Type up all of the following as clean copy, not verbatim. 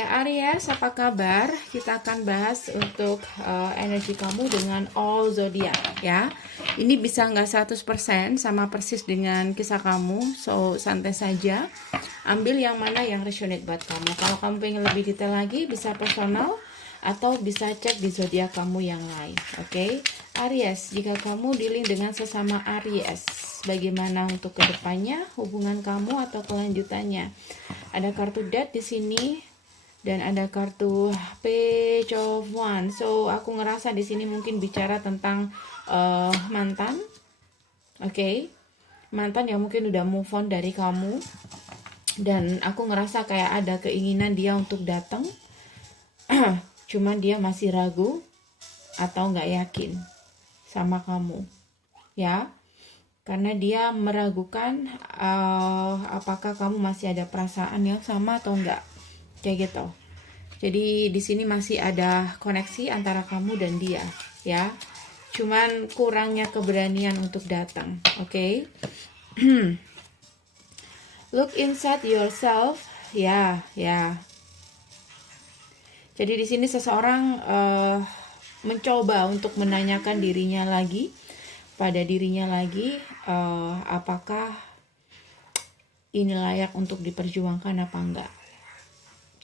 Aries, apa kabar? Kita akan bahas untuk energi kamu dengan all zodiac ya. Ini bisa nggak 100% sama persis dengan kisah kamu, so santai saja. Ambil yang mana yang resonate buat kamu. Kalau kamu pengen lebih detail lagi, bisa personal atau bisa cek di zodiak kamu yang lain. Oke, Aries, jika kamu dealing dengan sesama Aries, bagaimana untuk kedepannya, hubungan kamu atau kelanjutannya? Ada kartu Death di sini dan ada kartu Page of Wands. So aku ngerasa di sini mungkin bicara tentang mantan, oke? Mantan yang mungkin udah move on dari kamu, dan aku ngerasa kayak ada keinginan dia untuk datang, cuman dia masih ragu atau nggak yakin sama kamu, ya. Karena dia meragukan apakah kamu masih ada perasaan yang sama atau enggak, kayak gitu. Jadi di sini masih ada koneksi antara kamu dan dia, ya. Cuman kurangnya keberanian untuk datang, oke? Look inside yourself, ya. Jadi di sini seseorang mencoba untuk menanyakan dirinya lagi, pada dirinya lagi, apakah ini layak untuk diperjuangkan apa enggak,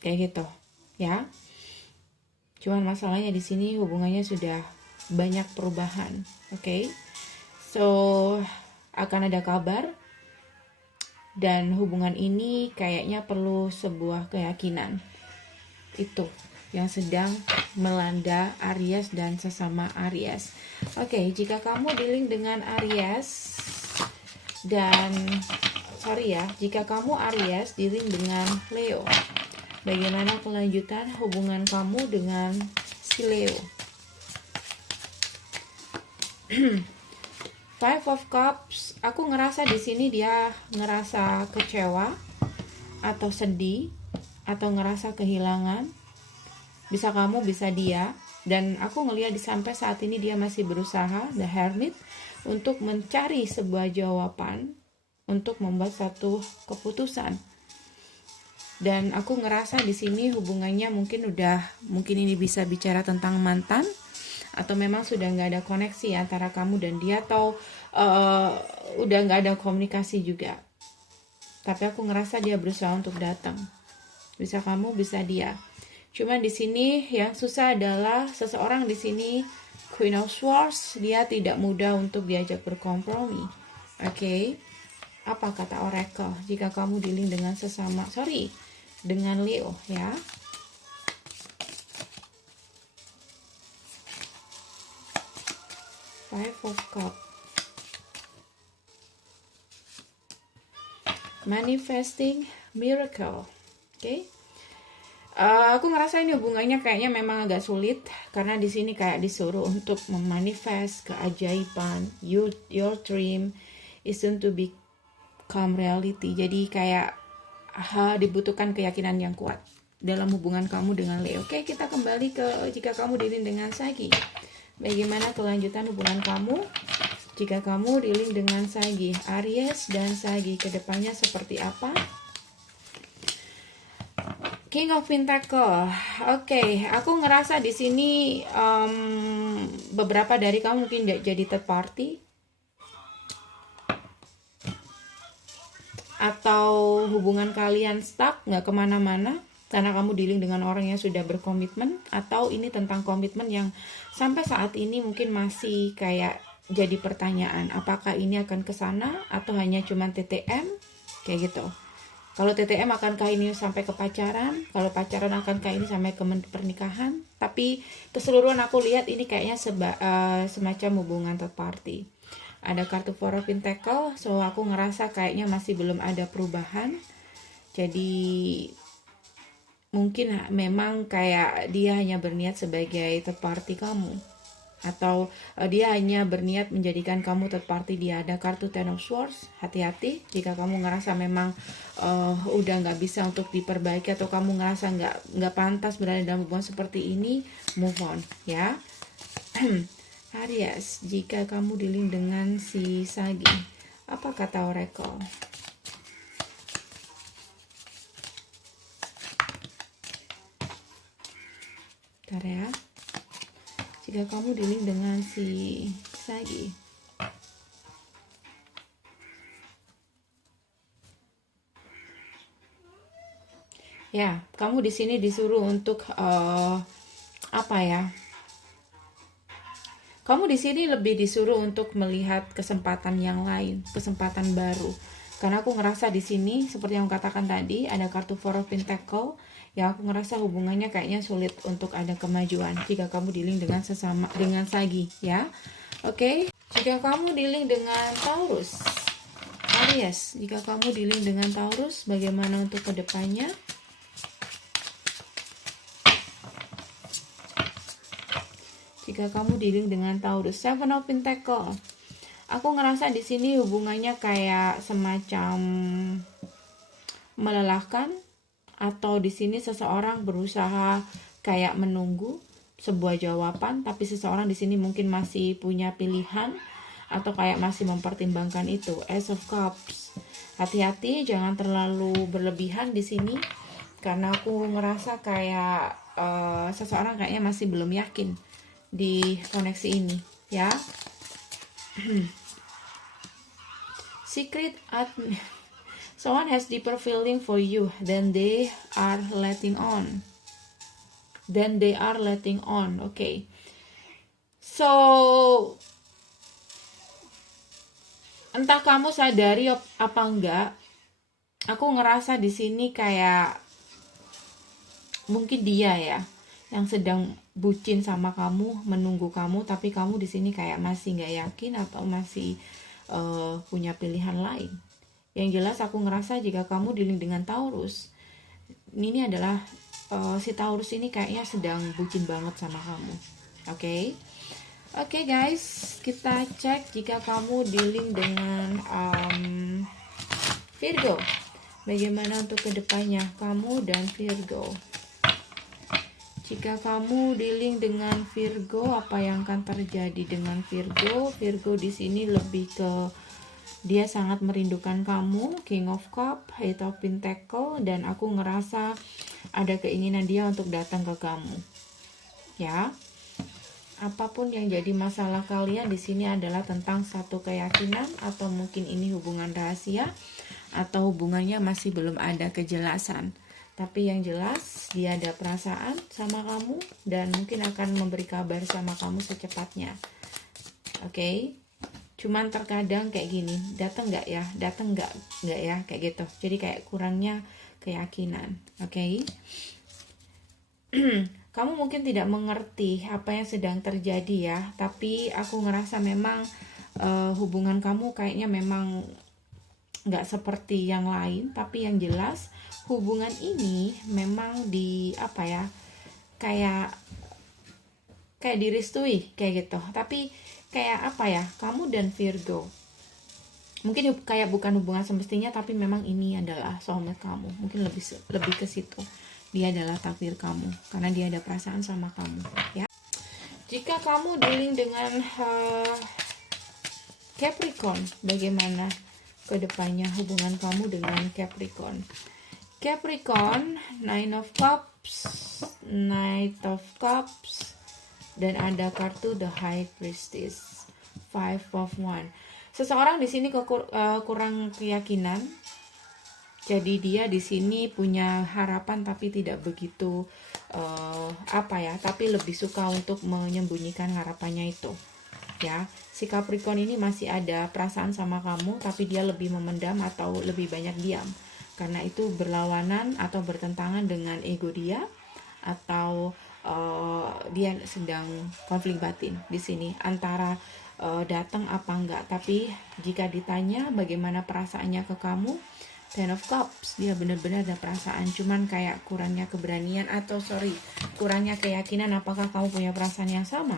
kayak gitu, ya. Cuman masalahnya di sini hubungannya sudah banyak perubahan, oke? So akan ada kabar, dan hubungan ini kayaknya perlu sebuah keyakinan. Itu yang sedang melanda Aries dan sesama Aries. Oke, jika kamu dealing dengan Aries dan jika kamu Aries dealing dengan Leo, bagaimana kelanjutan hubungan kamu dengan si Leo? Five of Cups, aku ngerasa di sini dia ngerasa kecewa atau sedih atau ngerasa kehilangan. Bisa kamu, bisa dia. Dan aku ngelihat sampai saat ini dia masih berusaha, The Hermit, untuk mencari sebuah jawaban, untuk membuat satu keputusan. Dan aku ngerasa di sini hubungannya mungkin ini bisa bicara tentang mantan, atau memang sudah nggak ada koneksi antara kamu dan dia, atau udah nggak ada komunikasi juga. Tapi aku ngerasa dia berusaha untuk datang. Bisa kamu, bisa dia. Cuman di sini yang susah adalah seseorang di sini Queen of Swords, dia tidak mudah untuk diajak berkompromi. Oke. Apa kata Oracle jika kamu dealing dengan dengan Leo, ya? Five of Cups. Manifesting miracle. Oke. Aku ngerasa ini hubungannya kayaknya memang agak sulit, karena di sini kayak disuruh untuk memanifest keajaiban. Your dream is soon to become reality. Jadi kayak dibutuhkan keyakinan yang kuat dalam hubungan kamu dengan Leo. Oke, kita kembali ke jika kamu dealing dengan Sagi. Bagaimana kelanjutan hubungan kamu jika kamu dealing dengan Sagi? Aries dan Sagi kedepannya seperti apa? King of Pentacle. Oke, aku ngerasa di sini beberapa dari kamu mungkin jadi third party, atau hubungan kalian stuck, nggak kemana-mana karena kamu dealing dengan orang yang sudah berkomitmen, atau ini tentang komitmen yang sampai saat ini mungkin masih kayak jadi pertanyaan, apakah ini akan kesana atau hanya cuman TTM, kayak gitu. Kalau TTM akankah ini sampai ke pacaran? Kalau pacaran akankah ini sampai ke pernikahan? Tapi keseluruhan aku lihat ini kayaknya semacam hubungan third party. Ada kartu Four of Pentacle, so aku ngerasa kayaknya masih belum ada perubahan. Jadi mungkin memang kayak dia hanya berniat sebagai third party kamu, atau dia hanya berniat menjadikan kamu third party dia. Ada kartu Ten of Swords, hati-hati jika kamu ngerasa memang udah nggak bisa untuk diperbaiki, atau kamu ngerasa nggak pantas berada dalam hubungan seperti ini, move on, ya. Aries, jika kamu dealing dengan si Sagi, apa kata Oracle? Bentar ya. Jika kamu dealing dengan si Sagi, ya, kamu di sini disuruh untuk apa ya? Kamu di sini lebih disuruh untuk melihat kesempatan yang lain, kesempatan baru. Karena aku ngerasa di sini seperti yang aku katakan tadi, ada kartu Four of Pentacle, ya aku ngerasa hubungannya kayaknya sulit untuk ada kemajuan jika kamu dealing dengan sesama dengan Sagi, ya. Oke. Jika kamu dealing dengan Taurus, Aries, jika kamu dealing dengan Taurus, bagaimana untuk kedepannya? Jika kamu dealing dengan Taurus, Seven of Pentacle, aku ngerasa di sini hubungannya kayak semacam melelahkan, atau di sini seseorang berusaha kayak menunggu sebuah jawaban, tapi seseorang di sini mungkin masih punya pilihan atau kayak masih mempertimbangkan itu. Ace of Cups, hati-hati jangan terlalu berlebihan di sini, karena aku ngerasa kayak seseorang kayaknya masih belum yakin di koneksi ini, ya. Secret someone has deeper feeling for you than they are letting on. Okay. So entah kamu sadari apa enggak, aku ngerasa di sini kayak mungkin dia ya yang sedang bucin sama kamu, menunggu kamu, tapi kamu di sini kayak masih nggak yakin atau masih punya pilihan lain. Yang jelas aku ngerasa jika kamu dealing dengan Taurus, ini adalah si Taurus ini kayaknya sedang bucin banget sama kamu. Oke guys, kita cek jika kamu dealing dengan Virgo, bagaimana untuk kedepannya kamu dan Virgo. Jika kamu dealing dengan Virgo, apa yang akan terjadi dengan Virgo? Virgo di sini lebih ke dia sangat merindukan kamu, King of Cup, Eight of Pentacle, dan aku ngerasa ada keinginan dia untuk datang ke kamu. Ya. Apapun yang jadi masalah kalian di sini adalah tentang satu keyakinan, atau mungkin ini hubungan rahasia, atau hubungannya masih belum ada kejelasan. Tapi yang jelas dia ada perasaan sama kamu dan mungkin akan memberi kabar sama kamu secepatnya. Oke. Cuman terkadang kayak gini, datang nggak ya, kayak gitu. Jadi kayak kurangnya keyakinan. Oke. Kamu mungkin tidak mengerti apa yang sedang terjadi ya, tapi aku ngerasa memang hubungan kamu kayaknya memang nggak seperti yang lain. Tapi yang jelas hubungan ini memang kayak direstui kayak gitu. Tapi kayak kamu dan Virgo mungkin kayak bukan hubungan semestinya, tapi memang ini adalah soulmate kamu. Mungkin lebih ke situ. Dia adalah takdir kamu karena dia ada perasaan sama kamu, ya. Jika kamu dealing dengan Capricorn, bagaimana kedepannya hubungan kamu dengan Capricorn? Capricorn, Nine of Cups, Knight of Cups, dan ada kartu The High Priestess, Five of Wands. Seseorang di sini kurang keyakinan. Jadi dia di sini punya harapan tapi tidak begitu tapi lebih suka untuk menyembunyikan harapannya itu. Ya, si Capricorn ini masih ada perasaan sama kamu, tapi dia lebih memendam atau lebih banyak diam. Karena itu berlawanan atau bertentangan dengan ego dia, atau dia sedang konflik batin di sini antara datang apa enggak. Tapi jika ditanya bagaimana perasaannya ke kamu, Ten of Cups, dia benar-benar ada perasaan, cuman kayak kurangnya keberanian kurangnya keyakinan apakah kamu punya perasaan yang sama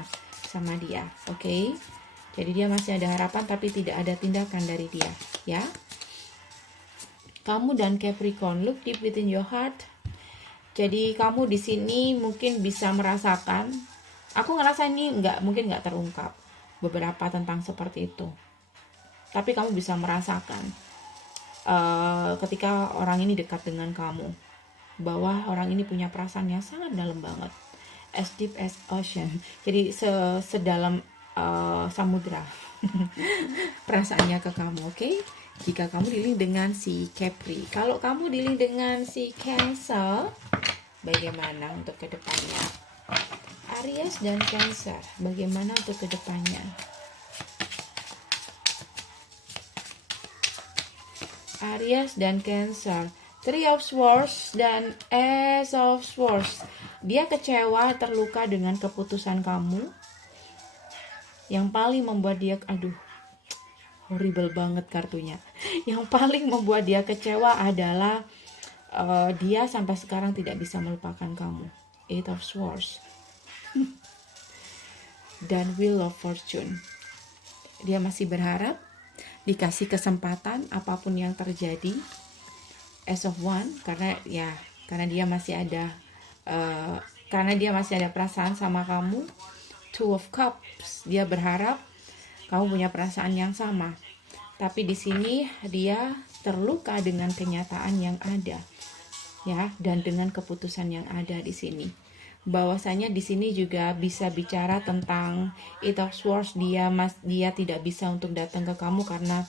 dia. Oke. Jadi dia masih ada harapan tapi tidak ada tindakan dari dia, ya. Kamu dan Capricorn, look deep within your heart. Jadi kamu di sini mungkin bisa merasakan, aku ngerasa ini mungkin nggak terungkap beberapa tentang seperti itu. Tapi kamu bisa merasakan ketika orang ini dekat dengan kamu, bahwa orang ini punya perasaan yang sangat dalam banget. as deep as ocean. Jadi sedalam samudra perasaannya ke kamu, oke? Jika kamu dealing dengan si Capri. Kalau kamu dealing dengan si Cancer, bagaimana untuk kedepannya? Aries dan Cancer, bagaimana untuk kedepannya? Aries dan Cancer, Three of Swords dan Ace of Swords. Dia kecewa, terluka dengan keputusan kamu. Yang paling membuat dia, aduh, horrible banget kartunya. Yang paling membuat dia kecewa adalah dia sampai sekarang tidak bisa melupakan kamu. Eight of Swords dan Wheel of Fortune. Dia masih berharap dikasih kesempatan apapun yang terjadi. As of One, karena dia masih ada perasaan sama kamu. Two of Cups, dia berharap kamu punya perasaan yang sama. Tapi di sini dia terluka dengan kenyataan yang ada, ya, dan dengan keputusan yang ada di sini. Bahwasanya di sini juga bisa bicara tentang Eight of Swords. Dia tidak bisa untuk datang ke kamu karena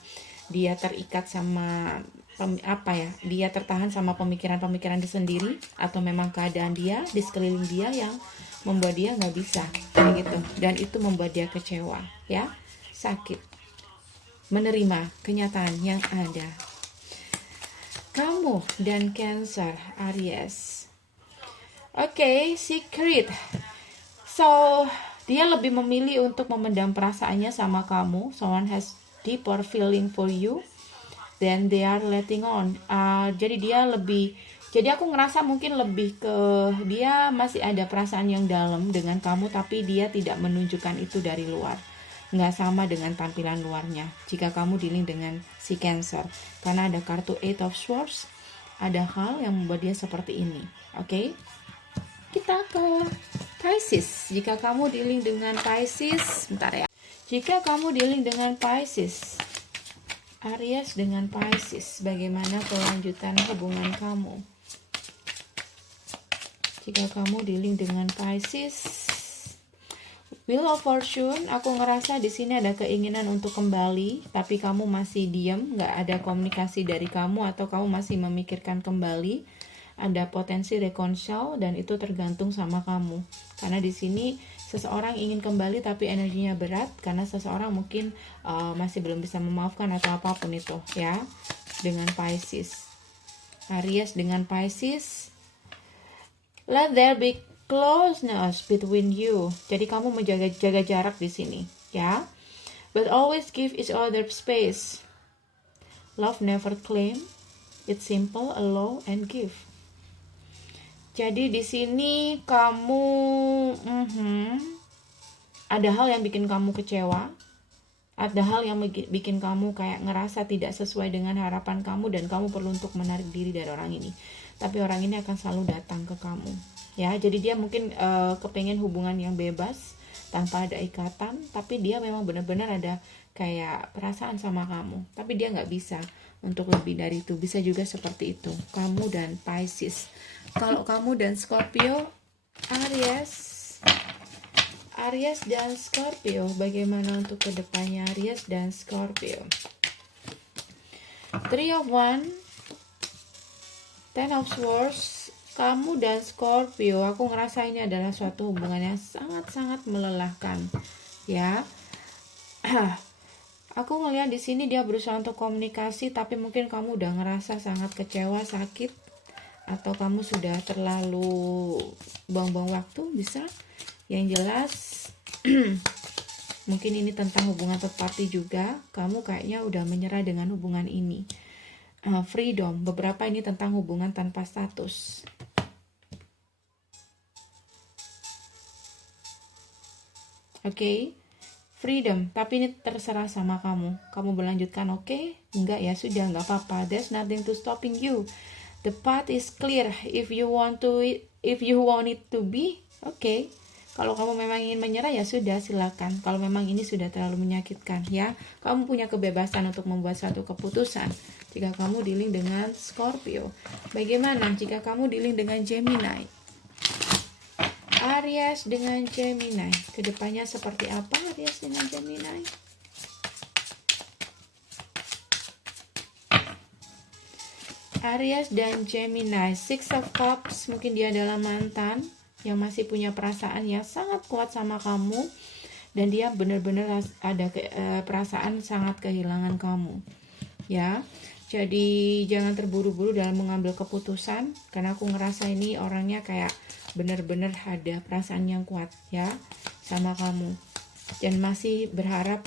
dia terikat sama dia tertahan sama pemikiran-pemikiran dia sendiri, atau memang keadaan dia di sekeliling dia yang membuat dia nggak bisa kayak gitu, dan itu membuat dia kecewa, ya, sakit, menerima kenyataan yang ada. Kamu dan Cancer, Aries, oke, secret. So dia lebih memilih untuk memendam perasaannya sama kamu. Someone has deeper feeling for you then they are letting on. Jadi aku ngerasa mungkin lebih ke dia masih ada perasaan yang dalam dengan kamu, tapi dia tidak menunjukkan itu dari luar. Nggak sama dengan tampilan luarnya jika kamu dealing dengan si Cancer. Karena ada kartu Eight of Swords, ada hal yang membuat dia seperti ini. Oke? Kita ke Pisces. Jika kamu dealing dengan Pisces, Jika kamu dealing dengan Pisces, Aries dengan Pisces, bagaimana kelanjutan hubungan kamu? Jika kamu dealing dengan Pisces, Wheel of Fortune, aku ngerasa di sini ada keinginan untuk kembali, tapi kamu masih diam, nggak ada komunikasi dari kamu, atau kamu masih memikirkan kembali. Ada potensi reconcile dan itu tergantung sama kamu. Karena di sini seseorang ingin kembali tapi energinya berat karena seseorang mungkin masih belum bisa memaafkan atau apapun itu, ya. Dengan Pisces, Aries dengan Pisces, let there be closeness between you. Jadi kamu menjaga jarak di sini, ya. But always give each other space. Love never claim. It's simple, allow and give. Jadi di sini kamu ada hal yang bikin kamu kecewa, ada hal yang bikin kamu kayak ngerasa tidak sesuai dengan harapan kamu dan kamu perlu untuk menarik diri dari orang ini. Tapi orang ini akan selalu datang ke kamu, ya. Jadi dia mungkin kepengen hubungan yang bebas tanpa ada ikatan, tapi dia memang benar-benar ada kayak perasaan sama kamu, tapi dia nggak bisa untuk lebih dari itu. Bisa juga seperti itu kamu dan Pisces. Kalau kamu dan Scorpio, Aries dan Scorpio, bagaimana untuk kedepannya Aries dan Scorpio? Three of Wands, Ten of Swords. Kamu dan Scorpio, aku ngerasa ini adalah suatu hubungan yang sangat-sangat melelahkan, ya. Aku ngelihat di sini dia berusaha untuk komunikasi, tapi mungkin kamu udah ngerasa sangat kecewa, sakit, atau kamu sudah terlalu buang-buang waktu, bisa. Yang jelas mungkin ini tentang hubungan third party juga. Kamu kayaknya udah menyerah dengan hubungan ini. Freedom, beberapa ini tentang hubungan tanpa status. Oke. Freedom, tapi ini terserah sama kamu. Kamu berlanjutkan, oke? Enggak, ya sudah, enggak apa-apa. There's nothing to stopping you. The path is clear. If you want it to be, oke. Kalau kamu memang ingin menyerah, ya sudah, silakan. Kalau memang ini sudah terlalu menyakitkan, ya, kamu punya kebebasan untuk membuat satu keputusan. Jika kamu dealing dengan Scorpio, bagaimana jika kamu dealing dengan Gemini? Aries dengan Gemini, kedepannya seperti apa Aries dengan Gemini? Aries dan Gemini, Six of Cups, mungkin dia adalah mantan yang masih punya perasaan yang sangat kuat sama kamu, dan dia benar-benar ada perasaan sangat kehilangan kamu, ya. Jadi jangan terburu-buru dalam mengambil keputusan, karena aku ngerasa ini orangnya kayak benar-benar ada perasaan yang kuat ya sama kamu, dan masih berharap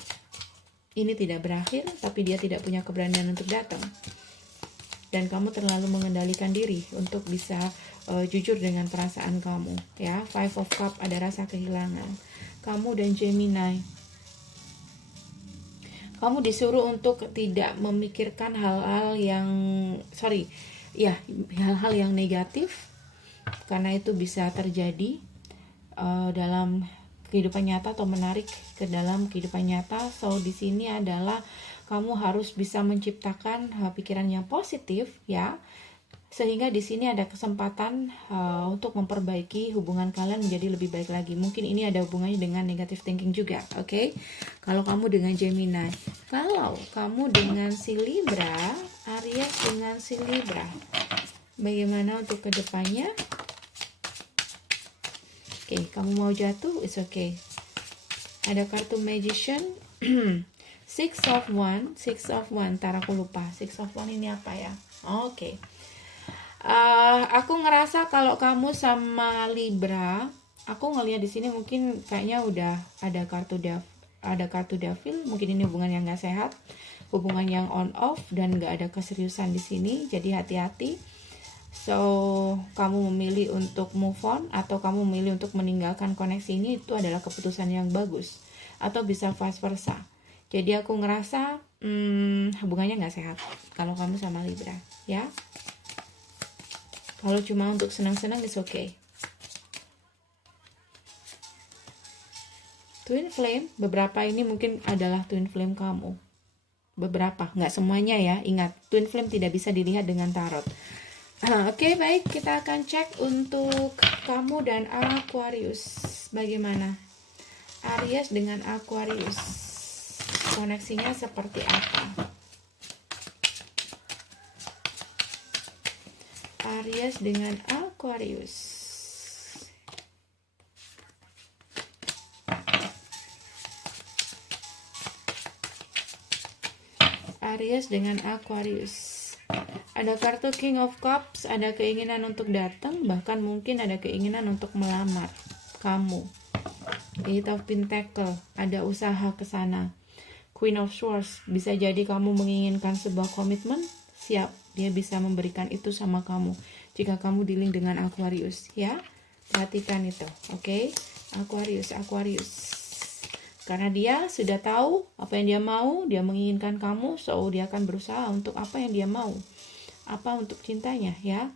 ini tidak berakhir, tapi dia tidak punya keberanian untuk datang. Dan kamu terlalu mengendalikan diri untuk bisa jujur dengan perasaan kamu, ya. Five of Cup, ada rasa kehilangan. Kamu dan Gemini, kamu disuruh untuk tidak memikirkan hal-hal yang hal-hal yang negatif, karena itu bisa terjadi dalam kehidupan nyata atau menarik ke dalam kehidupan nyata. So di sini adalah kamu harus bisa menciptakan pikiran yang positif, ya, sehingga di sini ada kesempatan untuk memperbaiki hubungan kalian menjadi lebih baik lagi. Mungkin ini ada hubungannya dengan negative thinking juga, oke? Kalau kamu dengan Gemini, kalau kamu dengan si Libra, Aries dengan si Libra, bagaimana untuk kedepannya? Oke, kamu mau jatuh, it's okay. Ada kartu Magician. Six of One, ntar aku lupa. Six of One ini apa ya? Oke. Aku ngerasa kalau kamu sama Libra, aku ngelihat di sini mungkin kayaknya udah ada kartu Devil. Mungkin ini hubungan yang nggak sehat, hubungan yang on off dan nggak ada keseriusan di sini. Jadi hati-hati. So kamu memilih untuk move on atau kamu memilih untuk meninggalkan koneksi ini, itu adalah keputusan yang bagus. Atau bisa vice versa. Jadi aku ngerasa hubungannya nggak sehat kalau kamu sama Libra, ya. Kalau cuma untuk senang-senang is okay. Twin flame, beberapa ini mungkin adalah twin flame kamu. Beberapa, nggak semuanya ya. Ingat, twin flame tidak bisa dilihat dengan tarot. Oke, baik, kita akan cek untuk kamu dan Aquarius. Bagaimana? Aries dengan Aquarius, koneksinya seperti apa? Aries dengan Aquarius. Aries dengan Aquarius. Ada kartu King of Cups, ada keinginan untuk datang, bahkan mungkin ada keinginan untuk melamar kamu. Eight of Pentacle, ada usaha ke sana. Queen of Swords, bisa jadi kamu menginginkan sebuah komitmen, siap, dia bisa memberikan itu sama kamu. Jika kamu dealing dengan Aquarius, ya, perhatikan itu, oke? Aquarius. Karena dia sudah tahu apa yang dia mau, dia menginginkan kamu, so dia akan berusaha untuk apa yang dia mau. Apa untuk cintanya, ya.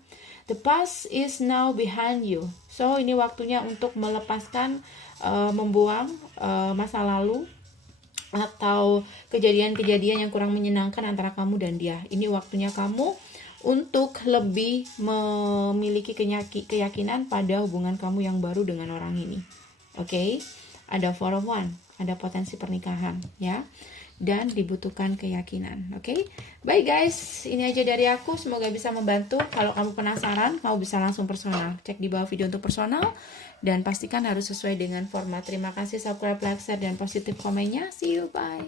The past is now behind you. So ini waktunya untuk melepaskan, membuang masa lalu atau kejadian-kejadian yang kurang menyenangkan antara kamu dan dia. Ini waktunya kamu untuk lebih memiliki keyakinan pada hubungan kamu yang baru dengan orang ini. Oke? Ada Four of Wands, ada potensi pernikahan, ya. Dan dibutuhkan keyakinan, oke? Baik guys, ini aja dari aku, semoga bisa membantu. Kalau kamu penasaran, kamu bisa langsung personal, cek di bawah video untuk personal, dan pastikan harus sesuai dengan format. Terima kasih, subscribe, like, share, dan positif komennya. See you, bye.